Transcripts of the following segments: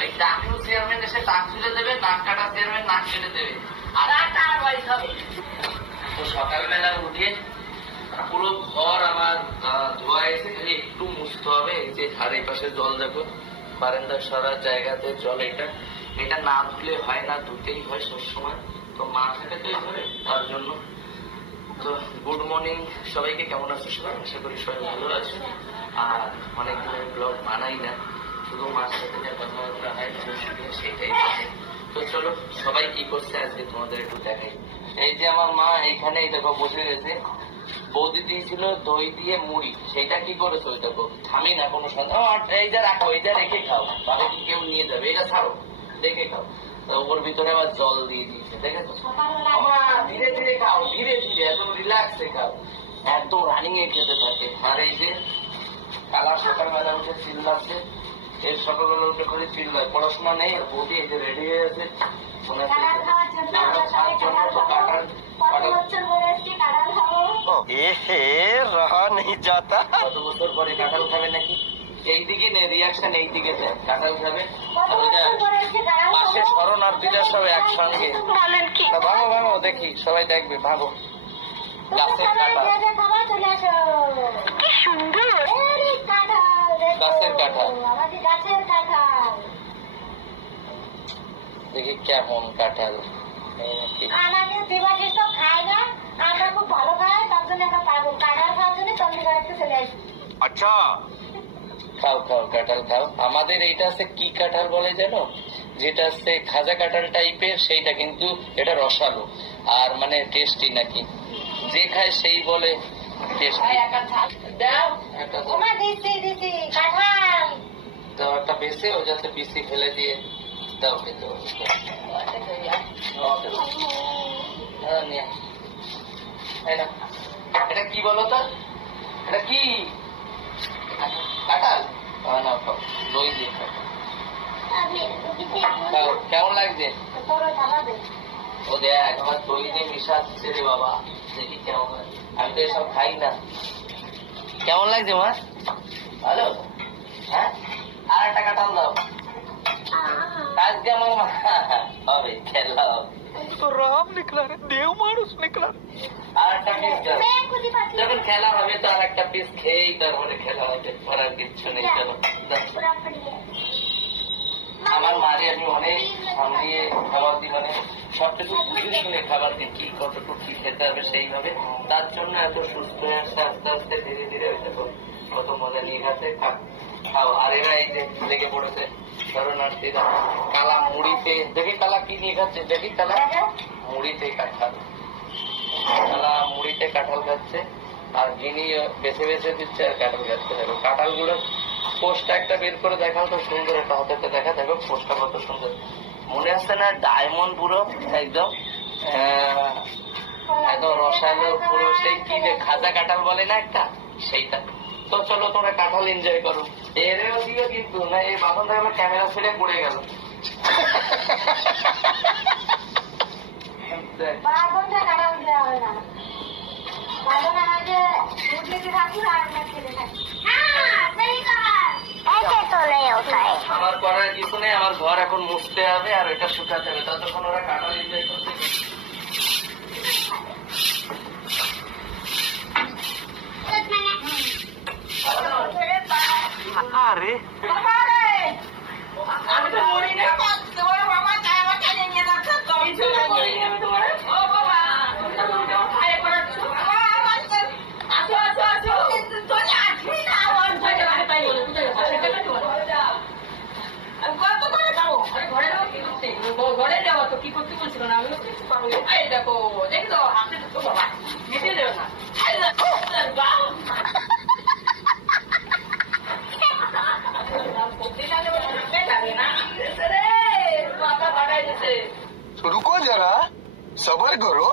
ওই টাকলু চেয়ারম্যান এসে টাক তুলে দেবে, নাক কাটা চেয়ারম্যান নাক কেটে দেবে। আর তো সকালবেলা উঠে পুরো ঘর আমার ধোয়া এসে খালি একটু মুছতে হবে। এই যে আর এই পাশে জল দেখো, বারান্দার সরার জায়গাতে জল, এটা না ধুলে হয় না, ধুতেই হয় সবসময়। তো মা থাকে তো এইভাবে, তার জন্য। তো গুড মর্নিং সবাইকে, কেমন আছে সবাই? আশা করি সবাই ভালো আছে। আর অনেকদিন আমি ব্লগ বানাই না, শুধু মার সাথে যে কথাবার্তা হয় সেটাই। তো চলো সবাই কি করছে আজকে তোমাদের একটু দেখাই। এই যে আমার মা এইখানে দেখো বসে গেছে, বৌদি দিয়েছিল দই দিয়ে মুড়ি, সেটা কি করেছো? ওই দেখো থামি না কোনো সন্ধ্যা, এই যা রাখো, এই যা রেখে খাও, তাহলে কি কেউ নিয়ে যাবে? এটা ছাড়ো, রেখে খাও। ওর ভিতরে আবার জল দিয়ে দিয়েছে, দেখেছো? ধীরে ধীরে খাও, ধীরে ধীরে, একদম রিল্যাক্সে খাও, একদম রানিং এ খেতে থাকে। আর এই যে কালা সকালবেলা উঠে চিল্লাচ্ছে, এর সকালবেলা উঠে করে চিল্লায়, পড়াশোনা নেই। আর বৌদি এই যে রেডি হয়ে আছে, কত বছর পরে কাঁঠাল খাবে নাকি? এইদিকে রিয়াকশন, এইদিকে কাঁঠাল খাবে। পাশে শরণার্থীরা সব একসঙ্গে, ভাঙো ভাঙো দেখি, সবাই দেখবে, ভাঙো। গাছের কাঁঠাল, কি সুন্দর গাছের কাঁঠাল, দেখি কেমন কাঁঠাল। আচ্ছা খাও খাও, কাঁঠাল খাও। আমাদের এইটা আছে কি কাঁঠাল বলে জানো? যেটা আছে খাজা কাঁঠাল টাইপের, সেইটা কিন্তু এটা রসালো আর মানে টেস্টি নাকি, যে খায় সেই বলে টেস্টি। তো একটা বেশি ও যাতে পিসি ফেলে দিয়ে দাও খেতে। এটা কি বলো তো? এটা কি কাঁঠাল? দই দিয়ে খাও, কেমন লাগছে? ও দেখ আমার দই দিয়ে মিশাচ্ছে রে বাবা, দেখি কেমন লাগে। আমি তো এসব খাই না। কেমন লাগছে মা? ভালো? হ্যাঁ, আর একটা কাঁঠাল দাও। আজকে আমার মা হবে খেলা হবে। তো রাম নিকলা রে, দেও মানুষ নিকলা। আর একটা পিস দাও, যখন খেলা হবে তো আর একটা পিস খেয়েই তারপরে খেলা হবে, করার কিচ্ছু নেই। চলো আমার মারে আমি অনেক সামলিয়ে খাবার দিই, মানে সবকিছু বুঝে শুনে খাবার দিই, কি কতটুকু কি খেতে হবে সেইভাবে। তার জন্য এত সুস্থ হয়ে আসছে আস্তে আস্তে, ধীরে ধীরে। ওই দেখো কত মজা নিয়ে গেছে, খাও। আর এরা এই যে লেগে পড়েছে শরণার্থীরা কালা মুড়িতে, দেখি কালা কি নিয়ে খাচ্ছে, দেখি কালা মুড়িতে কাঁঠাল, কালা মুড়িতে কাঁঠাল খাচ্ছে। আর যিনি বেছে বেছে দিচ্ছে আর কাঁঠাল খাচ্ছে। দেখো কাঁঠাল গুলোর পোস্টটা একটা বের করে দেখাও তো, সুন্দর একটা হাতে দেখা, দেখো পোস্টটা কত সুন্দর, মনে আসছে না? ডায়মন্ড পুরো একদম, একদম রসালো পুরো, সেই কি যে খাজা কাঁঠাল বলে না একটা, সেইটা। তো চলো তোমরা কাঁঠাল এনজয় করো। এরেও দিও কিন্তু না, এই বাঁধন দেখলো ক্যামেরা ছেড়ে পড়ে গেল। আমার করার কিছু নেই, আমার ঘর এখন মুছতে হবে আর এটা শুকাতে হবে, ততক্ষণ ওরা কাঁঠাল এনজয় করতে। আরে আমি তো মরি না, তোমার বাবা চায় আমার কাছে নিয়ে যাচ্ছে, তুমি চলে মরি আমি তোমার। ও বাবা খাই করাচ্ছো, আসো আসো আসো, চলে আসবি না, আমার ঘরে তাই বলে কত করে যাবো? আমি ঘরে যাবো কি করতে? ঘরে যাবো তো কি করতে বলছিল না, আমি কিছু পাবো। এই দেখো দেখো হাতে তো বাবা নিতে দেবে না। रुको जरा, सबर करो।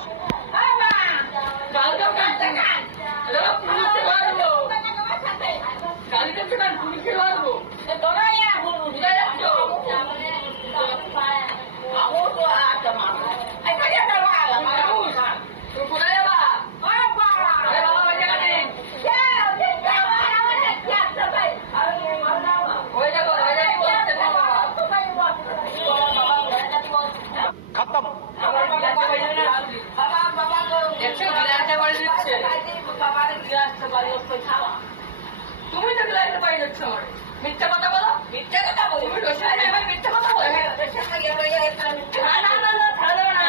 মিথ্যে কথা বলো, মিথ্যে কথা বলো, তুমি রসুন এবার মিথ্যে কথা বলো। না না না না, ছাড়া দেবে না।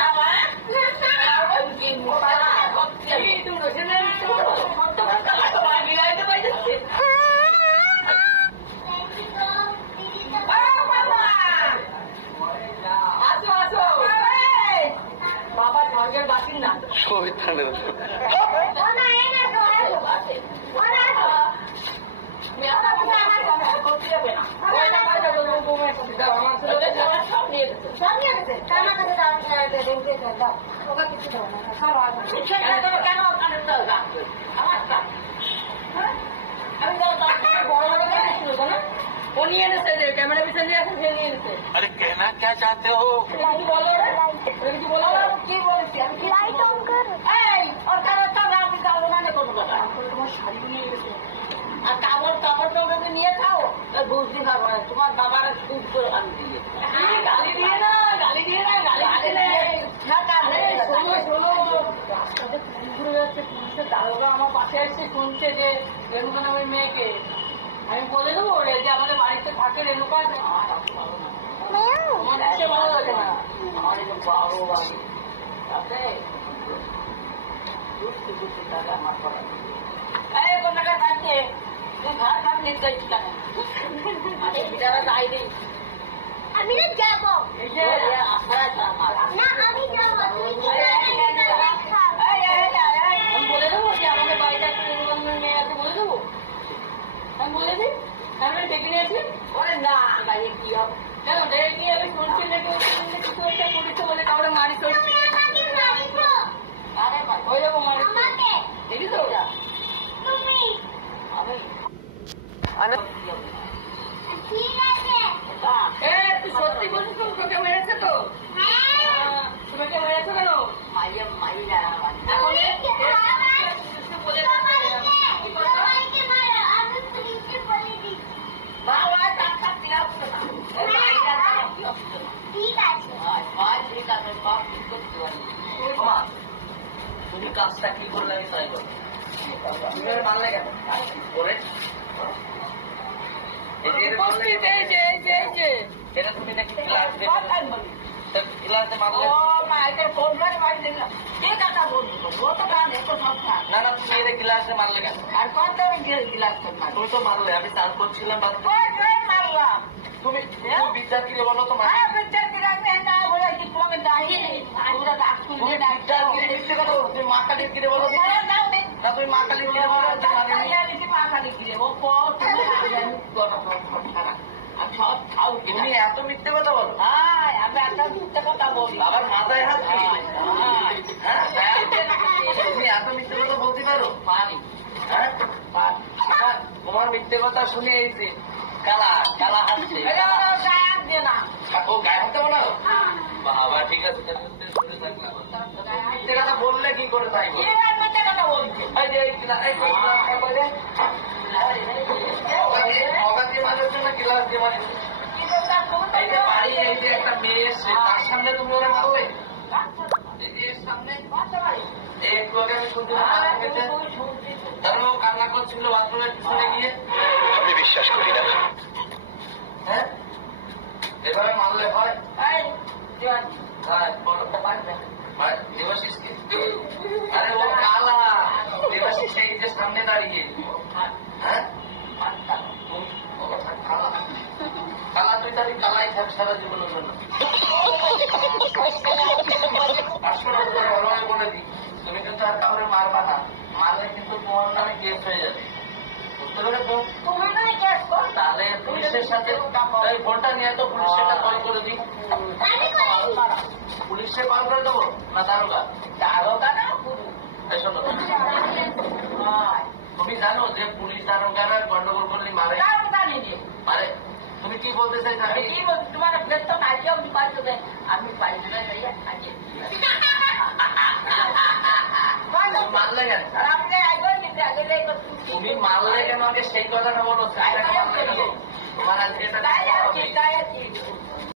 তুমি রসুন মিথ্যে বলো, কত কথা লাগো, বিবাহিত পাই যাচ্ছে। আসো আসো, বাবা স্বর্গের বাসিন্দা। वो नहीं है ना कैमरा भी चल जाए फिर नहीं है। अरे कहना क्या चाहते हो? बोलो बोलो কি বলছি আমি লাইট অন কর এই ওর কারণটা না নিকালো না দেখো তোমার শাড়ি নিয়ে গেছে আর কাপড় নিয়ে খাও বুঝতে পারবো না তোমার বাবার খুব করে গালি দিয়ে গালি দিয়ে না গালি দিয়ে না গালি শোনো রাস্তাতে পুলিশ ঘুরে যাচ্ছে পুলিশের দারোগা আমার পাশে এসে শুনছে যে রেণুকা নামের মেয়েকে আমি বলে দেবো যে আমাদের বাড়িতে থাকে রেণুকা আমার এসে ভালো লাগে না আমার এরকম বারো বাড়ি তাতে বুঝতে টাকা আমার করা এই কোন টাকা থাকছে তুই ঘর কাম নিতে চাইছিস টাকা বিচারা যাই নেই আমি না যাবো এই যে আশা আমার না আমি যাবো তুমি আমি বলে দেবো যে আমাদের বাড়িতে একটা মেয়ে আছে বলে দেবো আমি বলে দিই আমি ডেকে নিয়েছি ওরে না গাড়ি কি হবে কেন ডেকে গিয়ে আমি শুনছি নাকি কিছু একটা করেছে বলে কাউরে মারি চলছে আরে ভাই ওই রকম মারি আমাকে দেখি তো তুমি আমি ঠিক আছে তুই সত্যি বলছিস তো তোকে মেরেছে তো হ্যাঁ তোমাকে মেরেছে কেন মাইয়া মাইয়া এখন বলে সবাইকে মারো আমি পুলিশে বলে দিচ্ছি বাবা টাকা দিলাম না ঠিক আছে ঠিক আছে সব ঠিক করতে পারি তুমি কাজটা কি করলে আমি তাই করবো মানলে কেন করে উপস্থিত এই যে এই যে এই যে এটা তুমি নাকি ক্লাস ক্লাসে মানলে ও মাইকে ফোন করে বাড়ি দিলাম কে কথা বলবো ও তো গান এত সব না না তুমি এটা ক্লাসে মানলে কেন আর কত আমি গিলাস করলাম তুমি তো মানলে আমি চান করছিলাম মারলাম তুমি বিদ্যার্থীকে বলো তো হ্যাঁ বিদ্যার্থীরা আমি না বলে কি তোমাকে ডাকিয়ে তোমরা ডাকুন তুমি বিদ্যার্থীকে মিথ্যে কথা বলো তুমি মা কালীর কিরে বলো না তুমি মা কালীর কিরে বলো তুমি এত মিথ্যে কথা বলো আবার মাথায় হাত তুমি এত মিথ্যে কথা বলতে পারো হ্যাঁ তোমার মিথ্যে কথা শুনে এসেছি কালা কালা হাসছে ও গায়ে হাতে বলো বাবা ঠিক আছে শুনে থাকলাম মিথ্যে কথা বললে কি করে তাই অগাধি মানুষ না ক্লাস দিয়ে মানুষ এই যে বাড়ি এই যে একটা মেয়ে এসছে তার সামনে তুমি ওরা মারলে এই যে সামনে একটু আগে আমি শুনছিলাম তারপরে ও কান্না করছিল বাথরুমের পিছনে গিয়ে আমি বিশ্বাস করি না হ্যাঁ এভাবে মারলে হয় হ্যাঁ বলো দেবাশিসকে আরে ও কালা দেবাশিস এই যে সামনে দাঁড়িয়ে হ্যাঁ কালা কালা তুই তাহলে কালাই থাক সারা জীবনের জন্য 500 টাকা ভালোভাবে বলে দিই তুমি কিন্তু আর কাউরে মারবা না মারলে কিন্তু তোমার নামে কেস হয়ে যাবে বুঝতে পেরেছো তাহলে পুলিশের সাথে এই ফোনটা নিয়ে তো পুলিশের একটা কল করে দিই পুলিশে কল করে দেবো না দারোগা না এই শোনো তুমি জানো যে পুলিশ দারোগারা গন্ডগোল করলে মারে মারে তুমি কি বলতে চাইছো তোমার বেতন আজও পাইছো আমি পাইছি না মারলে কেন তুমি মারলে কেন আগে সেই কথাটা বলো তোমার আজকে